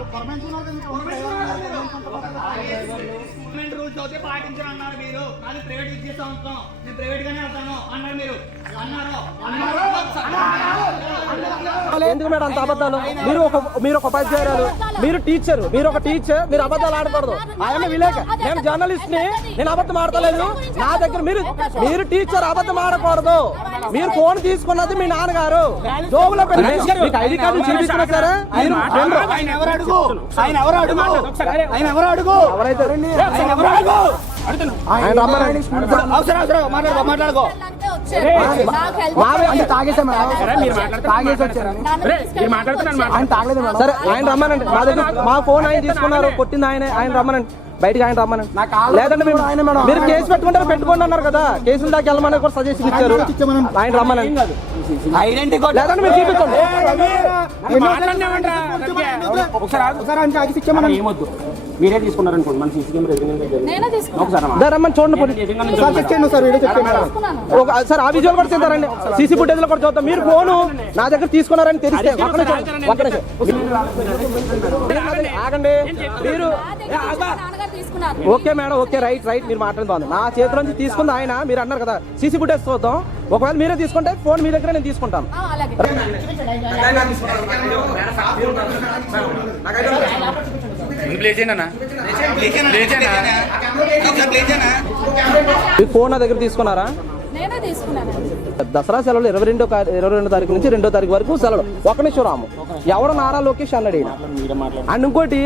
Government rules అయితే పాటించరు అన్నారు మీరు. అది ప్రైవేట్ విద్యా సంస్థ. నేను ప్రైవేట్ గానే వెళ్తాను. అన్నారు మీరు. ఎందుకు మేడం అంత అబద్ధాలు? మీరు ఒక మీరు ఒక ఉపాధ్యాయురాలు. మీరు టీచర్ మీరు ఒక టీచర్ మీరు అబద్ధాలు ఆడకూడదు. ఆయన విలేక నేను జర్నలిస్ట్ని. నేను అబద్ధం ఆడతలేదు. నా దగ్గర మీరు మీరు టీచర్ అబద్ధం ఆడకూడదు. మీరు ఫోన్ తీసుకున్నది మీ నాన్నగారు. జోబులో మీకు ఐడి కార్డు చూపించిన సరే ఆయన ఎవరు అడుగు? ఆయన ఎవరు అడుగు? ఆయన ఎవరు అడుగు? ఎవరైతే ఆయన ఎవరు అడుగు? ఆయన రమ్మనండి అవసరం అవసరం. మాట్లాడుకో. మాట్లాడుకో మావే తాగేసా మీరు మీరు మాట్లాడుతున్నాను మాట్లాడు. సరే ఆయన రమ్మనండి. మా దగ్గర మా ఫోన్ ఆయన తీసుకున్నారు కొట్టింది ఆయన. ఆయన రమ్మనండి. బయటికి ఆయన రమ్మనండి లేదంటే మీరు కేసు పెట్టుకుంటారు పెట్టుకోండి అన్నారు కదా. కేసుల దాకా వెళ్ళమని కూడా సజెషన్ ఇచ్చారు. ఆయన ఐడెంటిటీ లేదంటే మీరు చూపించండి మాట్లాడినామంటా ఒకసారి ఆగు. నాకు ఏమొద్దు. మీరే తీసుకున్నారనుకోండి మన సీసీ కెమెరా ఎదురుగా జరిగింది. నేనే తీసుకున్నాను ఒకసారి అమ్మా. చూడండి పోనీ. ఒక సార్ ఆ విజువల్ కూడా చేద్దారండి సీసీ ఫుటేజ్లో కూడా చూద్దాం. మీరు ఫోను నా దగ్గర తీసుకున్నారని తెలిస్తే ఒక్క నిమిషం, ఒక్క నిమిషం. ఆగండి. మీరు నాన్నగారు తీసుకున్నారు. Okay madam okay right right మీరు మాట్లాడింది బాగుంది. నా చేతిలో నుంచి తీసుకుంది ఆయన మీరు అన్నారు కదా. సీసీ ఫుటేజ్ చూద్దాం. ఒకవేళ మీరే తీసుకుంటే ఫోన్ మీ దగ్గర నేను తీసుకుంటాను. ఆ, అలాగే. మీ ఫోన్ నా దగ్గర తీసుకున్నారా? దసరా సెలవులు ఇరవై రెండో ఇరవై రెండో తారీఖు నుంచి రెండో తారీఖు వరకు సెలవులు. ఒక నిమిషం రాము. ఎవడు నారా లోకేష్ అన్నాడు అండ్ ఇంకోటి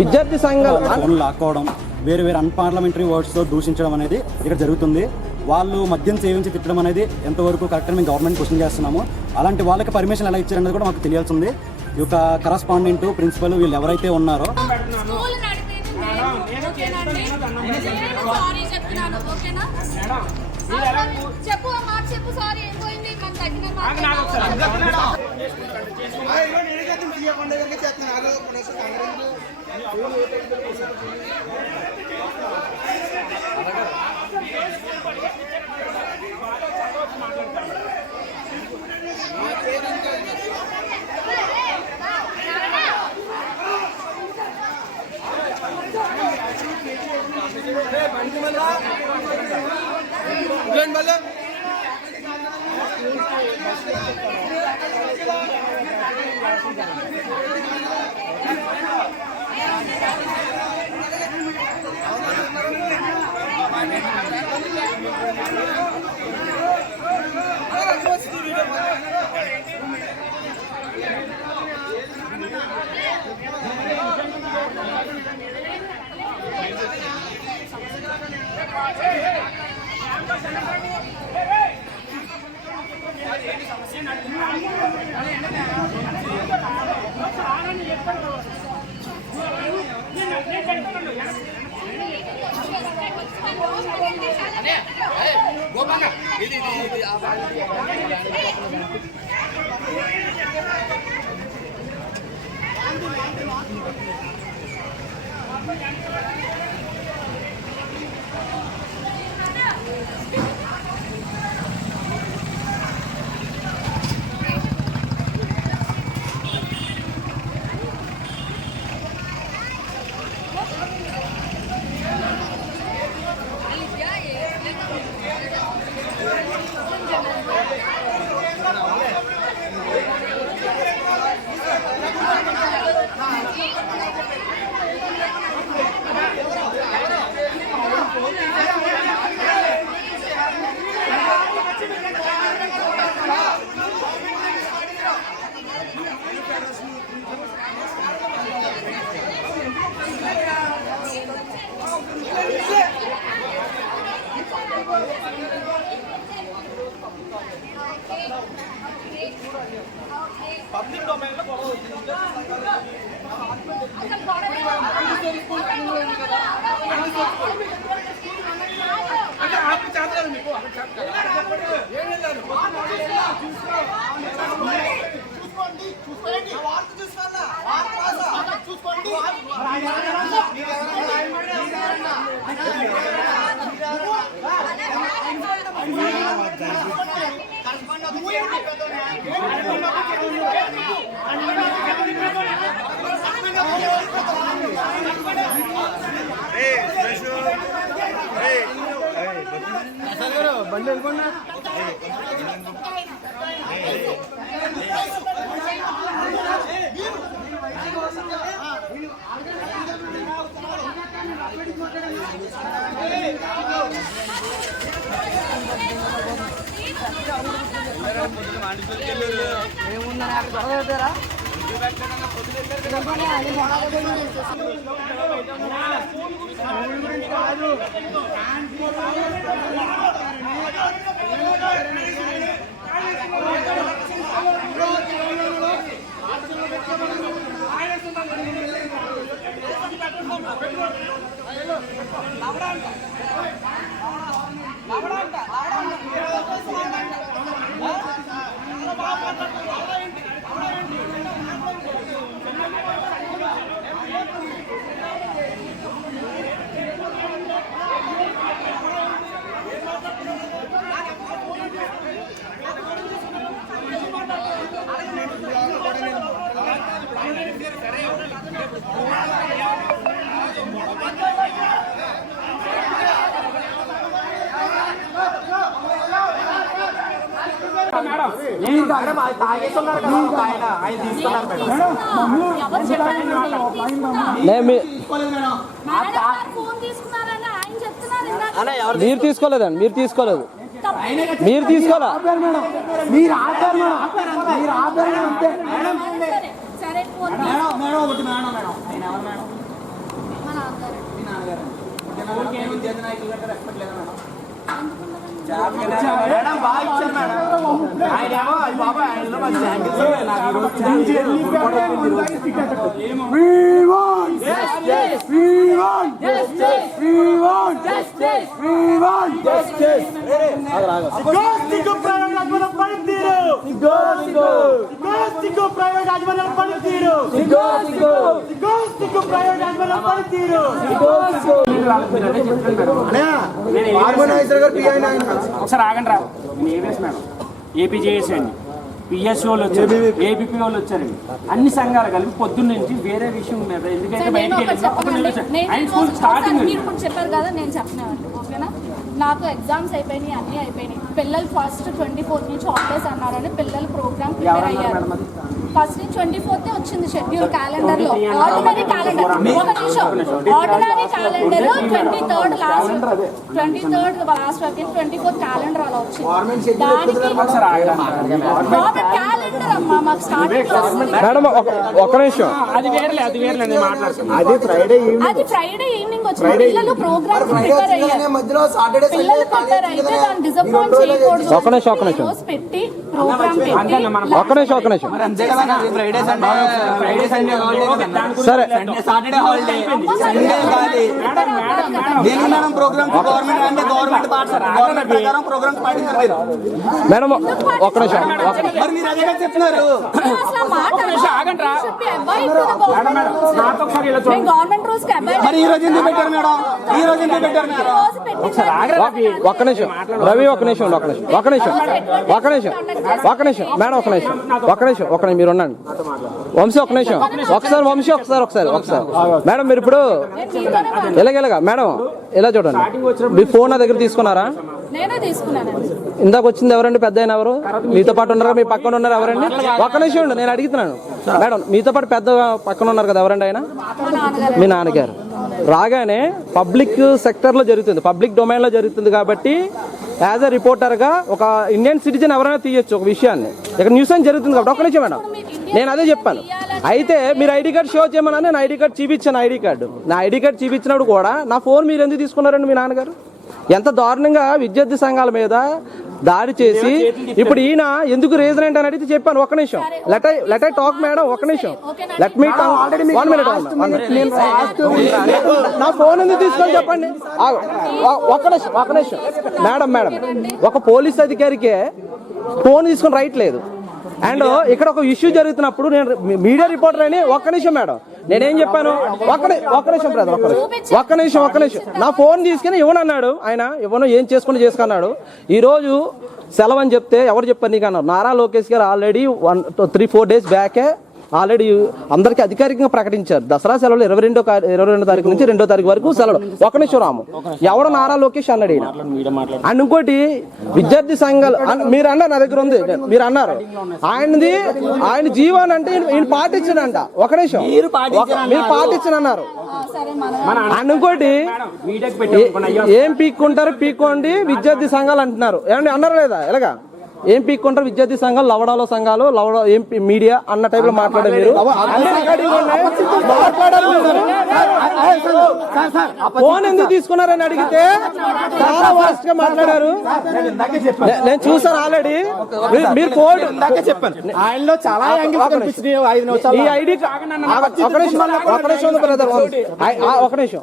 విద్యార్థి సంఘాలు ఫోన్ లాక్కోవడం వేరే వేరే అన్పార్లమెంటరీ వర్డ్స్తో దూషించడం అనేది ఇక్కడ జరుగుతుంది. వాళ్ళు మద్యం సేవించి తిట్టడం అనేది ఎంతవరకు కరెక్ట్ అని మేము గవర్నమెంట్ క్వశ్చన్ చేస్తున్నాము. అలాంటి వాళ్ళకి పర్మిషన్ ఎలా ఇచ్చారనేది కూడా మాకు తెలియాల్సి ఉంది. ఈ యొక్క కరస్పాండెంట్ ప్రిన్సిపల్ వీళ్ళు ఎవరైతే ఉన్నారో స్కూల్ ¡Vamos! మన తగ్గిన చూసుకోండి ఆయన ఆయన తీసుకున్నారు మేడం ఎవరు చెప్పారు బండి అనుకున్నా మేడం గారు ఫోన్ తీసుకున్నారని ఆయన చెప్తున్నారు ఇందాక. మీరు తీసుకోలేదండి మీరు తీసుకోలేదు. మీరు తీసుకోలే మీరు ఆపారు మేడం. మీరు ఆపారు మేడం అంతే. మేడం? మేడం ఒకటి మేడం మేడం బాగా ఇచ్చారు మేడం ఆయన ఏమో అది బాబా నాకు ఈరోజు ఒకసారి ఆగండి రా. నేను ఏవిఎస్ మేడం? ఏపీజేఎస్ అండి పిఎస్సీ వాళ్ళు వచ్చారు. ఏబిపి వాళ్ళు వచ్చారండి అన్ని సంఘాలు కలిపి పొద్దున్న నుంచి వేరే విషయం మీద ఎందుకంటే బయటకి ఆయన స్కూల్ స్టార్టింగ్ చెప్పారు కదా నేను చెప్పినామండి ఓకేనా? నాకు ఎగ్జామ్స్ అయిపోయినాయి అన్నీ అయిపోయినాయి. పిల్లలు ఫస్ట్ ట్వంటీ ఫోర్త్ నుంచి హాలిడేస్ అన్నారని పిల్లలు ప్రోగ్రామ్ ప్రిపేర్ అయ్యారు? ఫస్ట్ నుంచి ట్వంటీ ఫోర్త్ వచ్చింది షెడ్యూల్ క్యాలెండర్లో. ఆర్డినరీ క్యాలెండర్ ఒక నిమిషం. Ordinary calendar twenty third last twenty third last వరకు ట్వంటీ ఫోర్త్ క్యాలెండర్ అలా వచ్చింది. దానికి క్యాలెండర్ అమ్మా మాకు. మేడం ఒక ఒక నిమిషం. అది వేరేలే అది అది ఫ్రైడే ఈవినింగ్ అది ఫ్రైడే ఈవినింగ్ వచ్చిన పిల్లలు ప్రోగ్రామ్ ప్రిపేర్ అయ్యారు. మధ్యలో సాటర్డే పిల్లలు ప్రిపేర్ అయితే దాన్ని డిసప్పాయింట్ చేయకూడదు. ఒక్క నిమిషం, ఒక్క నిమిషం. పెట్టి ప్రోగ్రామ్ పెట్టి ఒక్క నిమిషం ఒక్క నిమిషం. Friday Sunday Friday Sunday holiday సరే. సండే సాటర్డే హాలిడే సండే కాదు. దేనికి మేడం ప్రోగ్రామ్ గవర్నమెంట్ అంటే గవర్నమెంట్ పాఠశాల గవర్నమెంట్ ప్రకారం ప్రోగ్రామ్స్ పాటించారు మీరు. మేడం ఒక్క నిమిషం ఒక్క- మరి మీరు అదే కదా చెప్తున్నారు. మరి ఈ రోజు ఎందుకు పెట్టారు మేడం? ఈ రోజు ఎందుకు పెట్టారు మేడం? ఒక్క- నిమిషం. రవి ఒక్క నిమిషం ఒక్క నిమిషం. ఒక్క నిమిషం. ఒక్క నిమిషం. ఒక్క నిమిషం. మేడం ఒక్క నిమిషం. ఒక్క నిమిషం. ఒక్క నిమిషం. మీరు ఉండండి. వంశీ ఒక్క నిమిషం. ఒకసారి వంశీ ఒకసారి ఒకసారి ఒకసారి. మేడం మీరు ఇప్పుడు. ఇలాగ మేడం ఇలా చూడండి. మీ ఫోన్ నా దగ్గర తీసుకున్నారా? ఇందాక వచ్చింది ఎవరండి? పెద్ద ఆయన ఎవరు? మీతో పాటు ఉన్నారా? మీ పక్కన ఉన్నారు ఎవరండి? ఒక్క నిమిషం ఉండి నేను అడుగుతున్నాను. మేడం మీతో పాటు పెద్ద పక్కన ఉన్నారు కదా ఎవరండి ఆయన? మా నాన్నగారు మీ నాన్నగారు. రాగానే పబ్లిక్ సెక్టర్లో జరుగుతుంది. పబ్లిక్ డొమైన్లో జరుగుతుంది కాబట్టి యాజ్ అ రిపోర్టర్గా ఒక ఇండియన్ సిటిజన్ ఎవరైనా తీయొచ్చు ఒక విషయాన్ని. ఇక్కడ న్యూస్ అని జరుగుతుంది కాబట్టి ఒక్క నిమిషం మేడం. నేను అదే చెప్పాను. అయితే మీరు ఐడి కార్డ్ షో చేయమన్నా నేను ఐడి కార్డ్ చూపించాను ఐడి కార్డు. నా ఐడి కార్డ్ చూపించినప్పుడు కూడా నా ఫోన్ మీరు ఎందుకు తీసుకున్నారండి మీ నాన్నగారు? ఎంత దారుణంగా విద్యార్థి సంఘాల మీద దాడి చేసి ఇప్పుడు ఈయన ఎందుకు రీజన్ ఏంటి అని అడిగితే చెప్పాను. ఒక్క నిమిషం. Let let I talk madam ఒక్క నిమిషం. లెట్ మీ వన్ మినిట్ నా ఫోన్ ఎందుకు తీసుకొని చెప్పండి? ఆగు. ఒ- ఒక్క నిమిషం ఒక్క నిమిషం. మేడం మేడం ఒక పోలీస్ అధికారికే ఫోన్ తీసుకొని రైట్ లేదు. అండ్ uh, ఇక్కడ ఒక ఇష్యూ జరుగుతున్నప్పుడు నేను మీడియా రిపోర్టర్ అని ఒక్క నిమిషం మేడం. నేనేం చెప్పాను? ఒక్క ఒక్క నిమిషం బ్రదర్ ఒక్క నిమిషం. ఒక్క నిమిషం ఒక్క నిమిషం. నా ఫోన్ తీసుకుని ఇవ్వనన్నాడు ఆయన ఇవ్వను ఏం చేసుకుని చేసుకున్నాడు? ఈరోజు సెలవు అని చెప్తే ఎవరు చెప్పారు నీకు అన్నారు Nara Lokesh garu already one three four days బ్యాకే already అందరికీ అధికారికంగా ప్రకటించారు. దసరా సెలవులు ఇరవై రెండో ఇరవై రెండో తారీఖు నుంచి రెండో తారీఖు వరకు సెలవు ఒక నిమిషం రాము. ఎవడు నారా లోకేష్ అన్నాడు ఈయన. అండ్ ఇంకోటి విద్యార్థి సంఘాలు మీరు అన్నారు నా దగ్గర ఉంది. మీరు అన్నారు. ఆయనది ఆయన జీవన్ అంటే ఈయన- పాటించడంట ఒక నిమిషం. మీరు పాటించను ఒక- మీరు పాటించను అన్నారు ఆ, సరే మనం అండ్ ఇంకోటి మీడియాకి పెట్టి ఏ- ఏం పీక్కుంటారు పీక్కోండి విద్యార్థి సంఘాలు అంటున్నారు. ఏమండి అన్నారు లేదా? ఎలాగా? ఏం పీక్కుంటారు విద్యార్థి సంఘాలు లవడాలో సంఘాలు లవడ ఏం మీడియా అన్న టైప్లో మాట్లాడే మీరు. ఫోన్ ఎందుకు తీసుకున్నారని అడిగితే చాలా వర్స్ట్గా మాట్లాడారు నేను చూసాను ఆల్రెడీ మీరు కోడ్ ఆయనలో చాలా ఈ ఐడి ఒక నిమిషం ఒక నిమిషం ఉంది brother. ఐ- ఆ, ఒక నిమిషం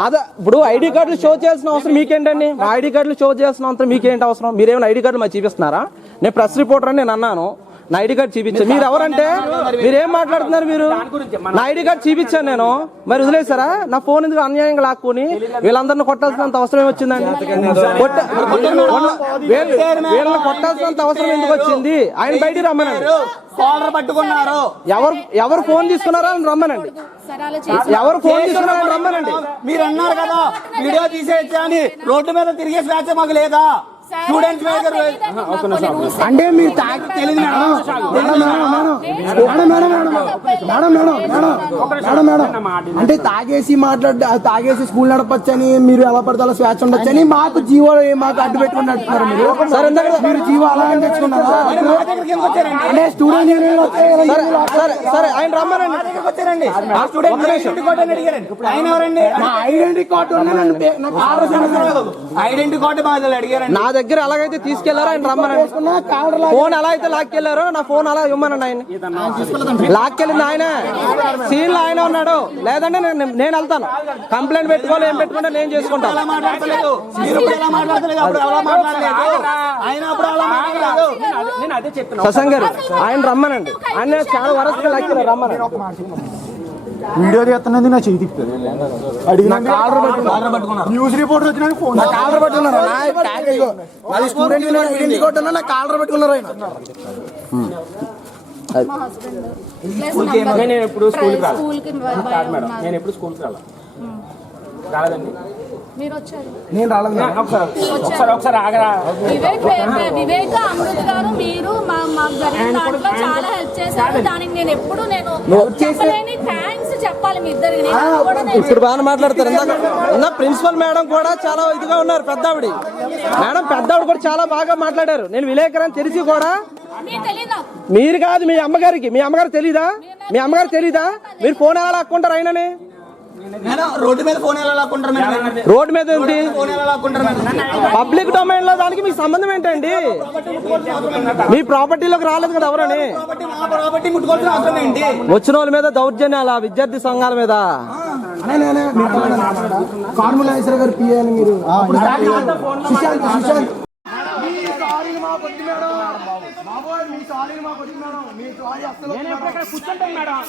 అదే ఇప్పుడు ఐడి కార్డులు షో చేయాల్సిన అవసరం మీకేంటండి మా ఐడి కార్డులు షో చేయాల్సిన అవసరం మీకేంటి అవసరం మీరేమైనా ఐడి కార్డులు మాకు చూపిస్తున్నారా నేను ప్రెస్ రిపోర్టర్ అని నేను అన్నాను. నా ఐడి కార్డు చూపించాను మీరు ఎవరంటే మీరు ఏం మాట్లాడుతున్నారు మీరు? నా ఐడి కార్డు చూపించాను నేను. మరి వదిలేసారా నా ఫోన్ ఎందుకు అన్యాయంగా లాక్కుని వీళ్ళందరిని కొట్టాల్సినంత అవసరం ఏమొచ్చిందండి వీళ్ళని కొట్టాల్సినంత అవసరం ఎందుకు వచ్చింది? ఆయన బయటికి రమ్మనండి. పట్టుకున్నారు. ఎవరు ఎవరు ఫోన్ తీసుకున్నారా అని రమ్మనండి. ఎవరు ఫోన్ తీసుకున్నారా రమ్మనండి. మీరు అన్నారు కదా వీడియో తీసేయచ్చా అని రోడ్డు మీద తిరిగే స్వేచ్ఛ మాకు లేదా? మేకర్ అంటే మీరు తాగి తెలియదు madam. Madam madam madam madam. Madam madam madam. Madam madam అంటే తాగేసి మాట్లాడ తాగేసి స్కూల్ నడపచ్చని మీరు ఎలా పడితే అలా స్వేచ్ఛ ఉండొచ్చని మాకు జీవో మాకు అడ్డు పెట్టుకుని నడుపుతున్నారు మీరు మీరు జీవో అలా అని తెచ్చుకున్నారా? అంటే స్టూడెంట్ యూనియన్ సరే సరే సరే ఆయన రమ్మనండి ఐడెంటిటీ కార్డు ఐడెంటిటీ అడిగారండి. నా దగ్గర దగ్గర అలాగైతే తీసుకెళ్ళారో ఆయన రమ్మనండి. ఫోన్ అలా అయితే లాక్కెళ్ళారో నా ఫోన్ అలా ఇవ్వమనండి ఆయన. లాక్కెళ్ళింది ఆయన. సీన్లో ఆయన ఉన్నాడు. లేదంటే నేను వెళ్తాను. కంప్లైంట్ పెట్టుకోవాలి ఏం పెట్టుకుంటే నేను చేసుకుంటా శశాంక్ గారు ఆయన రమ్మనండి. ఆయన చాలా వరకు లాక్కెళ్ళారు. రమ్మనండి. వీడియో తీస్తున్నది నా చేయి తిప్పుతుంది. అడిగిన న్యూస్ రిపోర్టర్ వచ్చినా ఫోన్ నా కాలర్ పట్టుకున్నారు? నా ట్యాగ్ ఇగో. అది స్టూడెంట్ యూనియన్ ఐడెంటిటీ కార్డు ఉన్నా నా కాలర్ పట్టుకున్నారు ఆయన? మా హస్బెండ్ నేను ఎప్పుడు స్కూల్కి రాను. స్కూల్కి కాదు మేడం. నేను ఎప్పుడు స్కూల్కి రాలా? రాలేదండి మీరు వచ్చారు. నేను రాలేదు నా- ఒకసారి ఒకసారి ఒకసారి ఆగరా. వివేక్ వే- వివేక్ అమృత్ గారు మీరు మా మాకు జరిగిన దాంట్లో చాలా హెల్ప్ చేశారు. దానికి నేను ఎప్పుడు నేను చెప్పలేని ఇప్పుడు బాగా మాట్లాడతారు. ఇందాక ప్రిన్సిపల్ మేడం కూడా చాలా ఇదిగా ఉన్నారు పెద్దావిడి. మేడం పెద్దావిడ కూడా చాలా బాగా మాట్లాడారు. నేను విలేకరని తెలిసి కూడా మీరు కాదు మీ అమ్మగారికి. మీ అమ్మగారు తెలీదా? మీ అమ్మగారు తెలీదా? మీరు ఫోన్ ఎలా లాక్కుంటారు అయినని రోడ్డు మీద ఫోన్ ఎలా లాక్కుంటారు మేడం రోడ్డు మీద ఏంటి? పబ్లిక్ డొమైన్లో దానికి మీకు సంబంధం ఏంటండి? మీ ప్రాపర్టీలోకి రాలేదు కదా ఎవరని? వచ్చిన వాళ్ళ మీద దౌర్జన్యాల? విద్యార్థి సంఘాల మీద? కార్ములేశ్వర గారు పిఏ అని మీరు సుశాంత్ సుశాంత్. నేను ఎప్పుడు ఇక్కడ కూర్చుంటాను మేడం?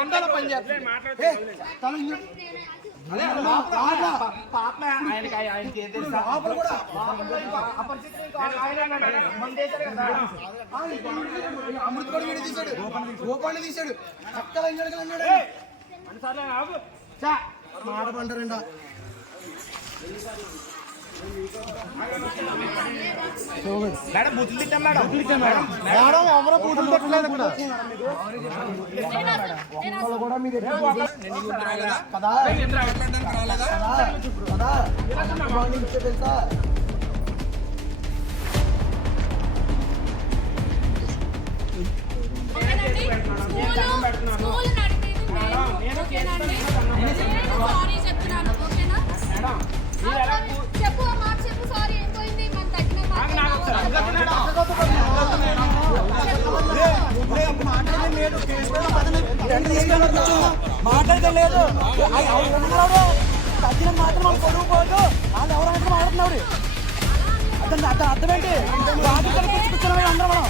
ఎంతవరకు అమృత్ కూడా వీడి తీశాడు. గోపాల్ని తీశాడు. చక్కల ఎంజడకలు అన్నాడు. మాట పంటారండి మేడం బూతులు తిట్టాం మేడం. మేడం. ఎవరో బూతులు తిట్టలేదు ఇక్కడ. కూడా మీ దగ్గర కదా కదా తెలుసా నేను సారీ మాట్లాడలేదు తగ్గిన మాత్రం వాళ్ళు పొరుగు పోదు వాళ్ళు ఎవరు మాట్లాడుతున్నారు అతను అతను అర్థమేంటి బాగా కనిపించుకుంటున్నాం అందరం మనం